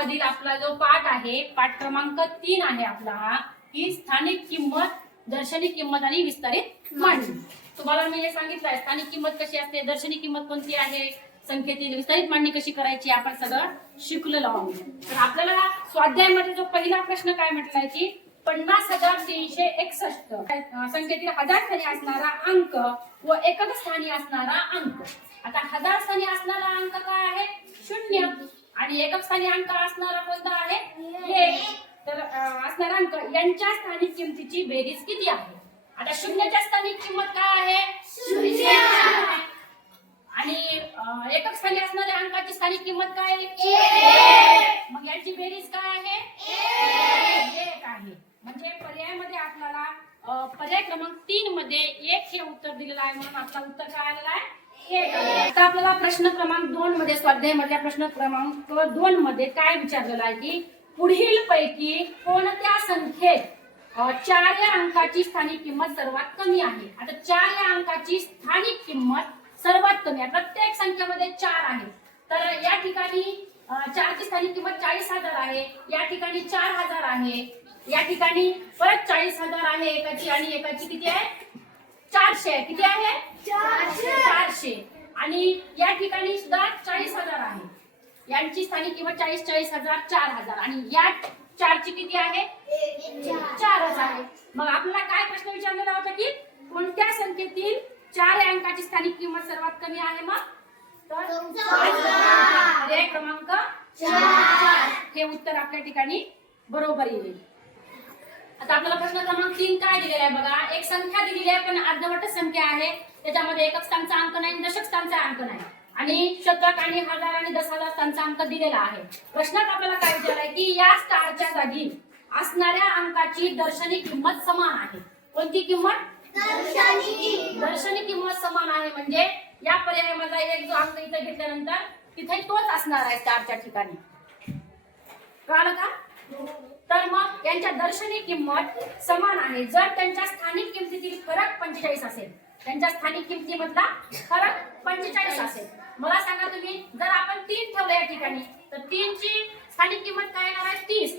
मधील आपला जो पाठ आहे, पाठ क्रमांक 3 आहे आपला हा, की स्थानिक किंमत, दर्शनी किंमत आणि विस्तारित मांडणी. तुम्हाला मी हे सांगितलंय स्थानिक किंमत कशी असते, दर्शनी किंमत कोणती आहे, संख्येतील विस्तारित मांडणी कशी करायची, आपण सगळं शिकलेलो आहोत. तर आपल्याला स्वाध्यायामध्ये जो पहिला प्रश्न काय म्हटलाय की 50,361 संख्येतील 1000 स्थानी असणारा अंक व एकक स्थानी असणारा अंक. आता 1000 स्थानी असणारा अंक काय आहे, 0, आणि एकक स्थानी अंक असणारा कोणता आहे, 1. तर असणारा अंक यांच्या स्थानिक किमतीची बेरीज किती आहे. आता 0च्या स्थानिक किंमत काय आहे, 0 आणि एकक स्थानी असणाऱ्या अंकाची स्थानिक किंमत काय आहे, 1. मग यांची बेरीज काय आहे, 1 आहे. म्हणजे पर्यायामध्ये आपल्याला पर्याय क्रमांक 3 मध्ये 1 हे उत्तर दिलेलं आहे, म्हणून आपला उत्तर काय आलेला आहे, 1. आता आपल्याला प्रश्न क्रमांक 2 मध्ये, स्वाध्यायामधल्या प्रश्न क्रमांक 2 मध्ये काय विचारलेलं आहे की पुढील पैकी कोणत्या संख्येत 4 या अंकाची स्थानिक किंमत सर्वात कमी आहे. आता 4 या अंकाची स्थानिक किंमत सर्वात कमी आहे. प्रत्येक संख्येमध्ये 4 आहे. तर या ठिकाणी 4 ची स्थानिक किंमत 40,000 आहे, या ठिकाणी 4,000 आहे, या ठिकाणी परत 40,000 आहे एकाची, आणि एकाची किती आहे, 400 आहे. किती आहे, 400. आणि या ठिकाणी सुद्धा 40,000 आहे. यांची स्थानिक किंमत 40,000, 4,000, आणि या 4 ची किती आहे, 4,000 आहे. मग आपल्याला काय प्रश्न विचारलेला होता की कोणत्या संख्येतील 4 अंकाची स्थानिक किंमत सर्वात कमी आहे. मग तर पर्याय क्रमांक 4 हे उत्तर आपल्या ठिकाणी बरोबर येईल. आता आपल्याला प्रश्न क्रमांक 3 काय दिलेला आहे बघा. एक संख्या दिलेली आहे पण अर्धवट संख्या आहे, त्याच्यामध्ये एकक स्थानचा अंक नाही, दशक स्थानचा अंक नाही, आणि शतक आणि हजार आणि 10,000 स्थानचा अंक दिलेला आहे. प्रश्नात आपल्याला काय विचारलंय की या स्टारच्या जागी असणाऱ्या अंकाची दर्शनी किंमत समान आहे. कोणती किंमत, दर्शनी किंमत समान आहे. म्हणजे या पर्यायामधला एक जो अंक इथे घेतल्यानंतर तिथे तोच असणार आहे स्टारच्या ठिकाणी. कळलं का. तर मग यांच्या दर्शनी किंमत समान आहे जर त्यांच्या स्थानिक किमतीतील फरक 45 असेल. त्यांच्या स्थानिक किमतीमधला फरक 45 असेल. मला सांगा तुम्ही, जर आपण 3 ठेवले या ठिकाणी तर 3 ची स्थानिक किंमत काय येणार आहे, 30.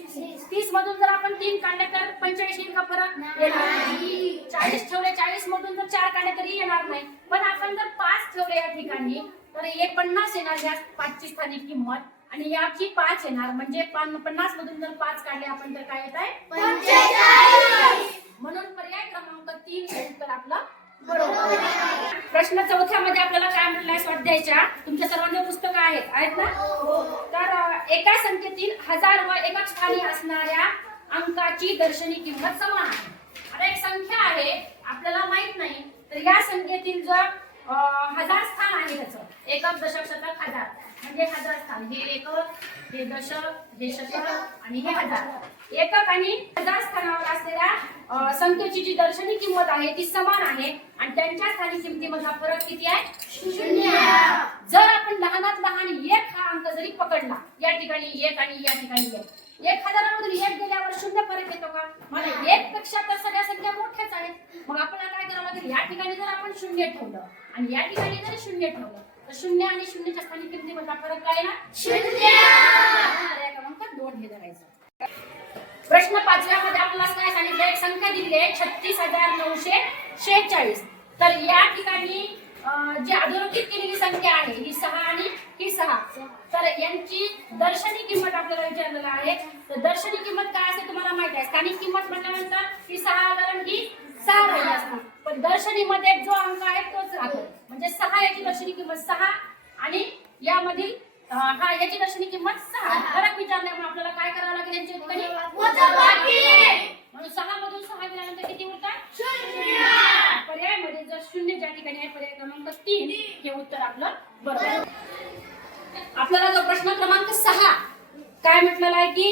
30 मधून जर आपण 3 काढले तर 45 येईल का फरक, येणार नाही. 40 ठेवले, 40 मधून जर 4 काढले तरी येणार नाही. पण आपण जर 5 ठेवले या ठिकाणी तर 50 येणार या 5 ची स्थानिक किंमत, आणि याची 5 येणार. म्हणजे 50 मधून जर 5 काढले आपण तर काय येत आहे, 45. म्हणून पर्याय क्रमांक 3 हे उत्तर आपलं बरोबर. प्रश्न 4 मध्ये आपल्याला काय म्हटलंय, स्वाध्यायाच्या तुमच्या सर्वांचे पुस्तक आहेत ना. तर एका संख्येतील 1000 व एकक स्थानी असणाऱ्या अंकाची दर्शनी किंमत समान आहे. आता एक संख्या आहे आपल्याला माहित नाही, तर या संख्येतील जर 1000 स्थान आहे, त्याचं एकक, दशक, शतक, हजार, म्हणजे 1000 स्थान. हे एकक, हे दशक, हे शतक आणि हे हजार. एकक आणि 1000 स्थानावर असलेल्या संख्येची जी दर्शनी किंमत आहे ती समान आहे, आणि त्यांच्या स्थानिक किमतीमधला फरक किती आहे, 0. जर आपण लहानात लहान 1 हा अंक जरी पकडला, या ठिकाणी 1 आणि या ठिकाणी 1, 1000मधून 1 गेल्यावर 0 फरक येतो का, मला 1 पेक्षा तर सगळ्या संख्या मोठ्याच आहेत. मग आपल्याला काय करावं लागेल, या ठिकाणी जर आपण 0 ठेवलं आणि या ठिकाणी जर 0 ठेवलं तर 0 आणि 0च्या स्थानिक किमतीमधला फरक काय ना, 0. पर्याय क्रमांक 2 हे धरायचं. प्रश्न 5व्या मध्ये आपल्याला काय सांगितलं, एक संख्या दिली आहे 36,946. तर या ठिकाणी जी अधोरेखित केलेली संख्या आहे ही 6 आणि ही 6. तर यांची दर्शनी किंमत आपल्याला विचारलेलं आहे. तर दर्शनी किंमत काय असते तुम्हाला माहिती आहे. स्थानिक किंमत म्हटल्यानंतर ही 6,000 आणि ही 6,000 असते. पण दर्शनी मध्ये जो अंक आहे तोच राहतो. म्हणजे 6 याची दर्शनी किंमत 6 आणि यामधील याची दर्शनी किंमत 6. फरक विचारल्यामुळे आपल्याला काय करावं लागेल, यांची उत्तरे मोजावी. म्हणून 6 मधून 6 गेल्यानंतर किती उरतात, 0. पर्यायामध्ये जर 0 ज्या ठिकाणी आहे पर्याय क्रमांक 3 हे उत्तर आपलं बरोबर. आपल्याला जो प्रश्न क्रमांक 6 काय म्हटलेला आहे की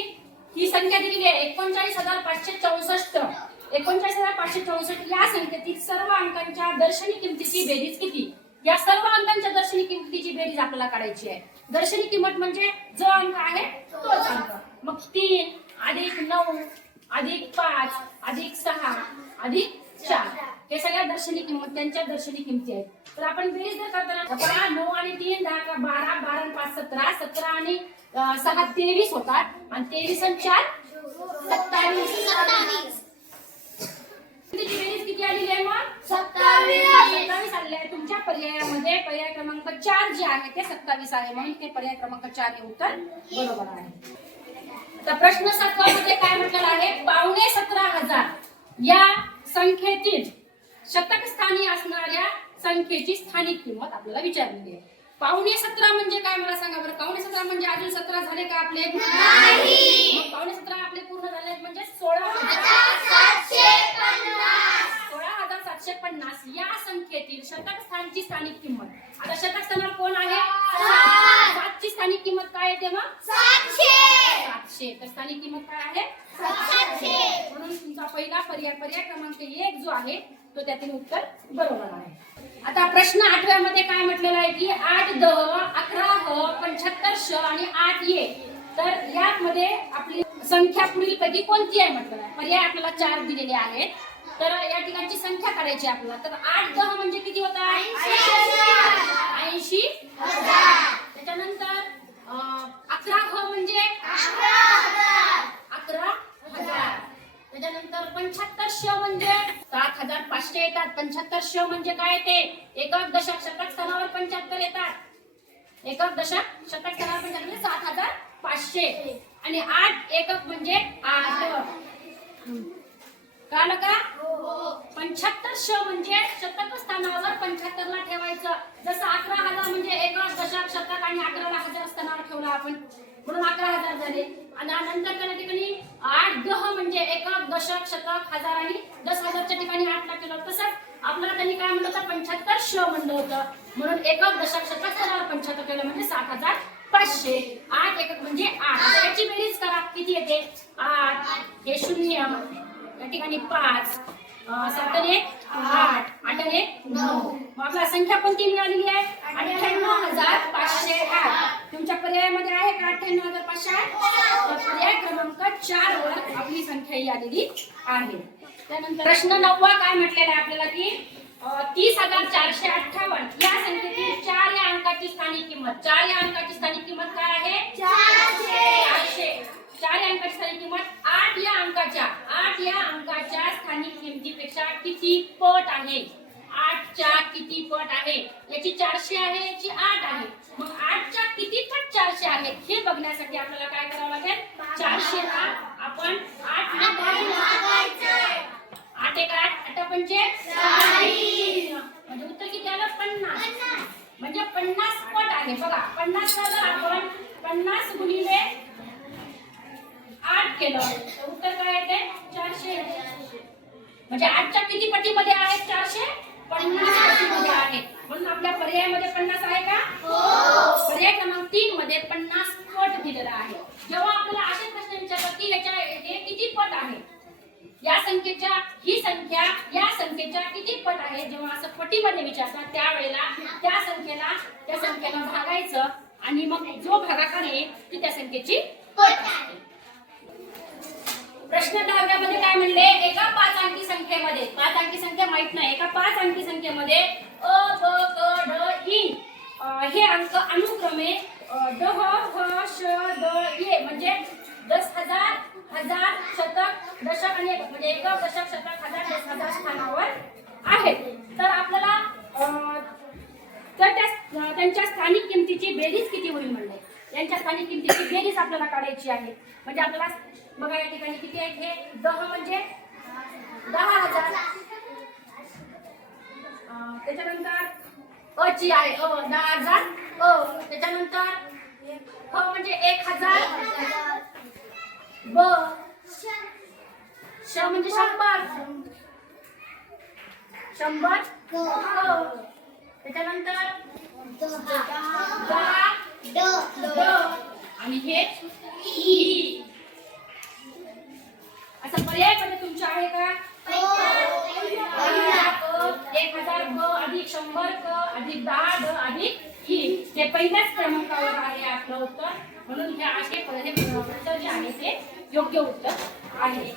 ही संख्या दिलेली आहे 39,564. 39,564 या संख्येतील सर्व अंकांच्या दर्शनी किमतीची बेरीज किती. या सर्व अंकांच्या दर्शनी किमतीची बेरीज आपल्याला काढायची आहे. दर्शनी किंमत म्हणजे जो अंक आहे तोच अंक. मग 3 अधिक 9 अधिक 5 अधिक 6 अधिक 4 हे सगळ्या दर्शनी किंमत त्यांच्या दर्शनी किमती आहेत. तर आपण बेरीज जर करताना 9 आणि 3 10 12 12 आणि 5 17 17 आणि 6 23 होतात आणि 23 आणि 4 27. त्याची बेरीज किती आलेली आहे मग 27 आलेली आहे. तुमच्या पर्यायामध्ये पर्याय क्रमांक 4 जे आहे ते 27 आहे, म्हणून ते पर्याय क्रमांक 4 हे उत्तर बरोबर आहे. आता प्रश्न 7 मध्ये काय म्हटलेलं आहे, 17,500 या संख्येतील शतक स्थानी असणाऱ्या संख्येची स्थानिक किंमत आपल्याला विचारलेली आहे. 17.5 म्हणजे काय मला सांगा बरं. 17.5 म्हणजे अजून 17 झाले का आपले? नाही. मग 17.5 आपले पूर्ण झाले म्हणजे 16,750 या संख्येतील शतक स्थानची स्थानिक किंमत. आता शतक स्थानावर कोण आहे? 7 ची स्थानिक किंमत काय येते मग? 700. तर स्थानिक किंमत काय आहे? 700. म्हणून तुमचा पहिला पर्याय क्रमांक 1 जो आहे तो त्यातील उत्तर बरोबर आहे. आता प्रश्न 8व्या मध्ये काय म्हटलेलं आहे की 8 द 11 ह 75 श आणि 8 ये. तर यामध्ये आपली संख्या पुढील पैकी कोणती आहे म्हटलं आहे. पर्याय आपल्याला 4 दिलेले आहेत. तर या ठिकाणची संख्या करायची आपल्याला. तर 8 द म्हणजे किती होता? 80,000. त्याच्यानंतर 11 ह म्हणजे 11,000. त्याच्यानंतर 75 श म्हणजे 7,500 येतात. 75 श म्हणजे काय ते? एकक दशक शतक स्थानावर 75 येतात. एकक दशक शतक स्थानावर 75 म्हणजे 7,500 आणि 8 एकक म्हणजे 8. कळलं का? 75 श म्हणजे शतक स्थानावर 75 ला ठेवायचं. जसं 11,000 म्हणजे एकक दशक शतक आणि 11 ला हजार स्थानावर ठेवला आपण, म्हणून 11,000 झाले. आणि नंतर त्या ठिकाणी 8 गह म्हणजे एकक दशक शतक हजार आणि 10,000च्या ठिकाणी 8 ला केलं. तसंच आपल्याला त्यांनी काय म्हणलं होतं? 75 श म्हणलं होतं, म्हणून एकक दशक शतक स्थानावर 75 केलं म्हणजे 7,500. 8 एकक म्हणजे 8. याची बेरीज करा किती येते? 8 हे 0 या ठिकाणी 5 7 1 8 8 1 9. मग आपल्याला संख्या कोणती मिळालेली आहे? 98,508. तुमच्या पर्यायामध्ये आहे का 98,508? तर पर्याय क्रमांक 4 वर आपली संख्या ही आलेली आहे. त्यानंतर प्रश्न 9 काय म्हटलेला आहे आपल्याला की 30,458 या संख्येतील 4 या अंकाची स्थानिक किंमत. 4 या अंकाची स्थानिक किंमत काय आहे? 400. 4 या अंकाची स्थानिक किंमत 8 या अंकाच्या स्थानिक किमतीपेक्षा किती पट आहे? 8 च्या किती पट आहे? याची 400 आहे, याची 8 आहे. मग 8 च्या किती पट 400 आहे हे बघण्यासाठी आपल्याला काय करावं लागेल? 400 ला आपण 8 ने भागायचं. 8 1 8 8 पंचे 40. म्हणजे उत्तर किती आलं? 50. म्हणजे 50 पट आहे. बघा 50 ला जर आपण 50 गुणिले 8 केलं तर उत्तर काय येते? 400. म्हणजे 8 च्या किती पटीमध्ये आहेत? 400 50 पटीमध्ये आहे. म्हणून आपल्या पर्यायामध्ये 50 आहे का? हो. पर्याय क्रमांक 3 मध्ये 50 पट दिलेला आहे. जेव्हा आपल्याला असे प्रश्न विचारतात की हे किती पट आहे, या संख्येच्या ही संख्या या संख्येच्या किती पट आहे, जेव्हा असं पटीमध्ये विचारतात त्यावेळेला त्या संख्येला भागायचं आणि मग जो भागाकार येईल ती त्या संख्येची पट आहे. प्रश्न 10व्या मध्ये काय म्हणले? एका 5 अंकी संख्येमध्ये 5 अंकी संख्या माहित नाही. एका 5 अंकी संख्येमध्ये अ ब क ड इ हे अंक अनुक्रमे ड ह श द ये म्हणजे 10,000 हजार शतक दशक आणि एकक म्हणजे एकक दशक शतक हजार 10,000 स्थानावर आहेत. तर आपल्याला त्यांच्या स्थानिक किमतीची बेरीज किती होईल म्हणले. यांच्या स्थानिक किमतीची बेरीज आपल्याला काढायची आहे. म्हणजे आपल्याला बघा या ठिकाणी किती आहे? हे 10 म्हणजे 10,000. त्याच्यानंतर अ ची आहे 10,000 त्याच्यानंतर ह म्हणजे 1,000 ब श म्हणजे 100 त्याच्यानंतर 10 ड आणि हे ई. असं पर्याय मध्ये तुमच्या आहे का? 1,000 ब अधिक 100 क अधिक 10 ड अधिक ई. हे पहिल्याच क्रमांकावर आहे आपलं उत्तर. म्हणून हे असे उत्तर जे आहे ते योग्य उत्तर आहे.